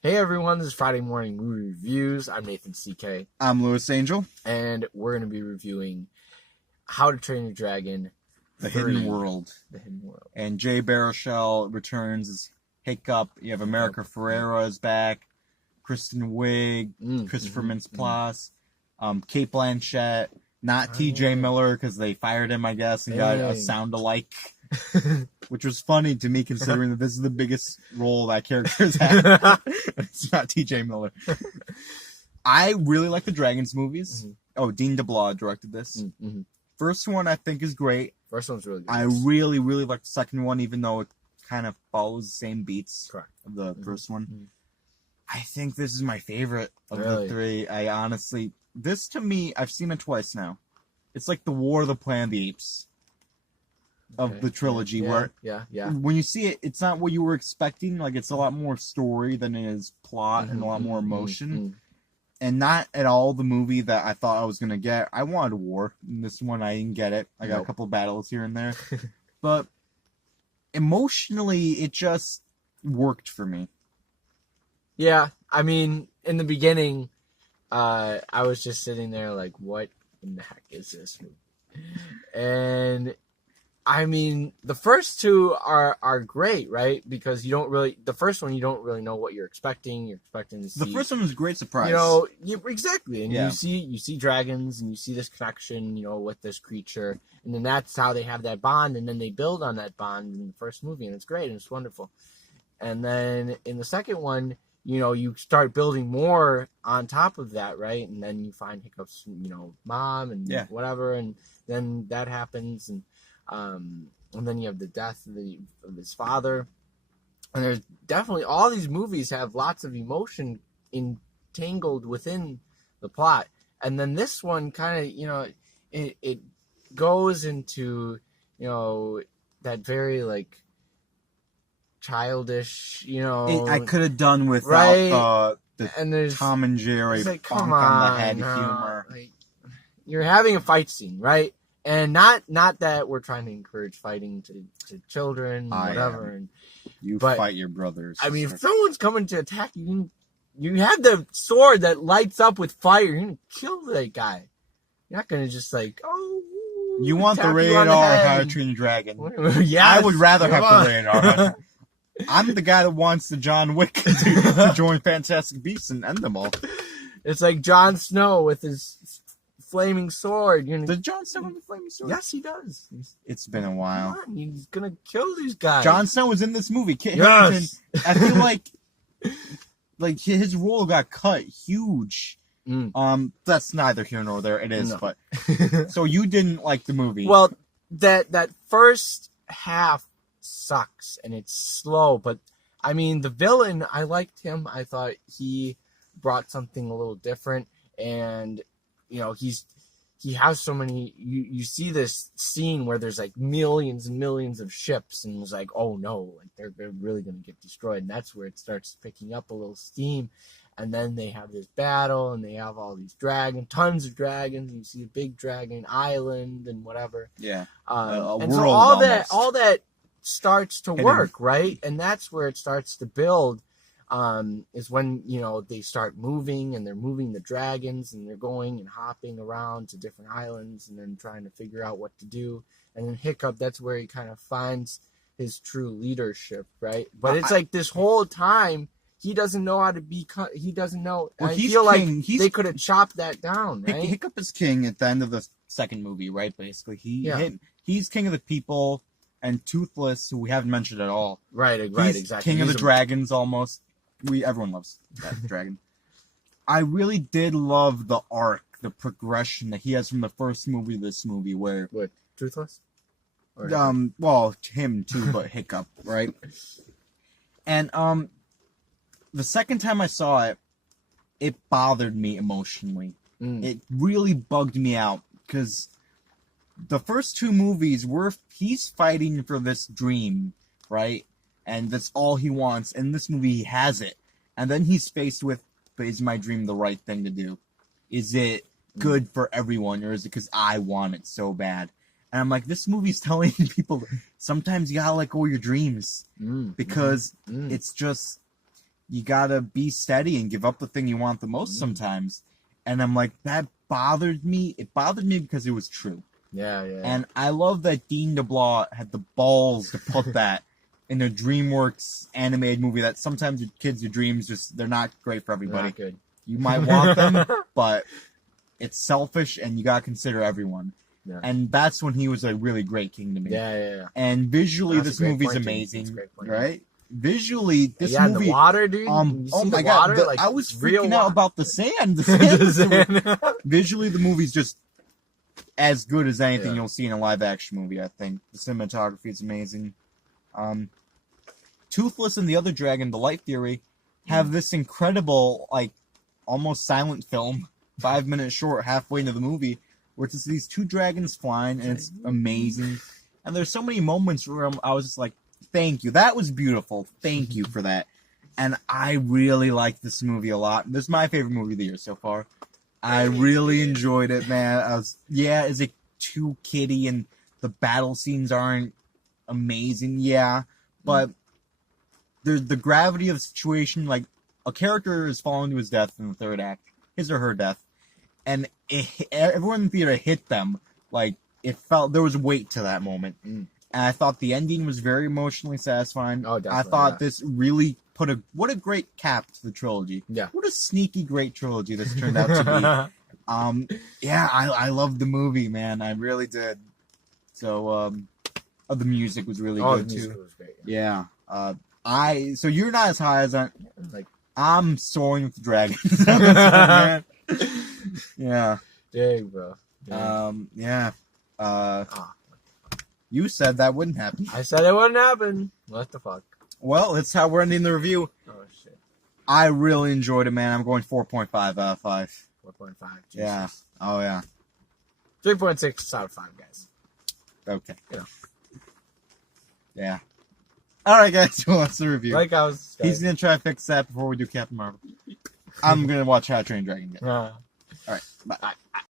Hey everyone, this is Friday Morning Movie Reviews. I'm Nathan CK, I'm Louis Angel. and we're going to be reviewing How to Train Your Dragon: The 3, Hidden World. The Hidden World. And Jay Baruchel returns as Hiccup. You have America Ferrera is back. Kristen Wiig, Christopher Mintz-Plasse, Kate Blanchett, not T.J. Miller because they fired him, I guess, and got a sound-alike, which was funny to me considering that this is the biggest role that character's had. It's not T.J. Miller. I really like the Dragons movies. Oh, Dean DeBlois directed this. First one I think is great. First one's really good. I really, really like the second one, even though it kind of follows the same beats of the first one. I think this is my favorite of the three. I honestly, this to me, I've seen it twice now. It's like the War of the Planet of the Apes of the trilogy, where when you see it, it's not what you were expecting. Like, it's a lot more story than it is plot and a lot more emotion. And not at all the movie that I thought I was going to get. I wanted war. In this one, I didn't get it. I got a couple of battles here and there. But emotionally, it just worked for me. Yeah, I mean, in the beginning, I was just sitting there like, what in the heck is this movie? And I mean, the first two are great, right? Because you don't really, the first one, you don't really know what you're expecting. You're expecting to see. The first one was a great surprise. Exactly. And you see dragons and you see this connection, with this creature. And then that's how they have that bond. And then they build on that bond in the first movie. And it's great and it's wonderful. And then in the second one, you start building more on top of that, right? And then you find Hiccup's, mom and whatever. And then that happens. And then you have the death of his father. And there's definitely, all these movies have lots of emotion entangled within the plot. And then this one kind of, it goes into, that very, like, childish, I could have done without the Tom and Jerry bonk on the head humor. Like, you're having a fight scene, right? And not that we're trying to encourage fighting to children, whatever. But fight your brothers. I mean, if someone's coming to attack you, you have the sword that lights up with fire. You're going to kill that guy. You're not going to just like, you want the rated R How to Train Your Dragon. Yeah, I would rather have the rated R. I'm the guy that wants the John Wick to join Fantastic Beasts and end them all. It's like Jon Snow with his flaming sword. Does Jon Snow have the flaming sword? Yes, he does. It's been a while. Come on, he's gonna kill these guys. Jon Snow was in this movie. Kit Harington, I feel like his role got cut huge. That's neither here nor there. It is, but so you didn't like the movie? Well, that first half sucks and it's slow, but I mean, the villain, I liked him. I thought he brought something a little different, and he has so many. You see this scene where there's like millions and millions of ships, and it's like, oh no, like they're really gonna get destroyed, and that's where it starts picking up a little steam. And then they have this battle, and they have all these tons of dragons. And you see a big dragon island and whatever. Yeah, and so all that starts to work, right? And that's where it starts to build. Is when they start moving, and they're moving the dragons, and they're going and hopping around to different islands, and then trying to figure out what to do. And then Hiccup, that's where he kind of finds his true leadership, right? But it's like this whole time he doesn't know how to be. He doesn't know. Well, I feel like they could have chopped that down, right? Hiccup is king at the end of the second movie, right? Basically, he's king of the people, and Toothless, who we haven't mentioned at all, right? Exactly. King of the dragons, almost. Everyone loves that dragon. I really did love the arc, the progression that he has from the first movie to this movie, where Toothless. Well, him too, but Hiccup, right? And the second time I saw it, it bothered me emotionally. It really bugged me out because the first two movies he's fighting for this dream, right? And that's all he wants. In this movie, he has it. And then he's faced with, but is my dream the right thing to do? Is it good for everyone, or is it because I want it so bad? And I'm like, this movie's telling people sometimes you gotta let go of your dreams because it's just you gotta be steady and give up the thing you want the most sometimes. And I'm like, that bothered me. It bothered me because it was true. Yeah, yeah. And I love that Dean DeBlois had the balls to put that in a DreamWorks animated movie that sometimes your kids, your dreams, they're not great for everybody. Not good. You might want them, but it's selfish and you gotta consider everyone. Yeah. And that's when he was a really great king to me. Yeah. And visually, That's this a great movie's point, amazing, James. That's a great point. right? Visually, this yeah, movie. the water, dude. You Oh see my the water? god, Like, I was real freaking out water. about the sand. The sand. Visually, the movie's just as good as anything Yeah. you'll see in a live action movie. I think the cinematography is amazing. Toothless and the Other Dragon, The Light Theory, have this incredible, like, almost silent film, 5 minutes short, halfway into the movie, where it's just these two dragons flying, and it's amazing. And there's so many moments where I was just like, thank you. That was beautiful. Thank you for that. And I really like this movie a lot. This is my favorite movie of the year so far. I really enjoyed it, man. Is it too kiddie and the battle scenes aren't amazing? Yeah. But the gravity of the situation, like, a character is falling to his death in the third act, his or her death, and everyone in the theater hit them. Like, it felt, there was weight to that moment. And I thought the ending was very emotionally satisfying. Oh, definitely, I thought this really what a great cap to the trilogy. Yeah. What a sneaky great trilogy this turned out to be. Yeah, I loved the movie, man. I really did. So, the music was really good the music too. was great. Yeah. So you're not as high as Like, I'm soaring with the dragons. Man. Yeah. dang, bro. Dang. Yeah. Ah. You said that wouldn't happen. I said it wouldn't happen. What the fuck? Well, that's how we're ending the review. Oh, shit. I really enjoyed it, man. I'm going 4.5 out of 5. 4.5. Jesus. Yeah. Oh, yeah. 3.6 out of 5, guys. Okay. Yeah. Yeah. All right, guys. Well, that's the review. Like I was saying. He's going to try to fix that before we do Captain Marvel. I'm going to watch How to Train Your Dragon again. All right. Bye.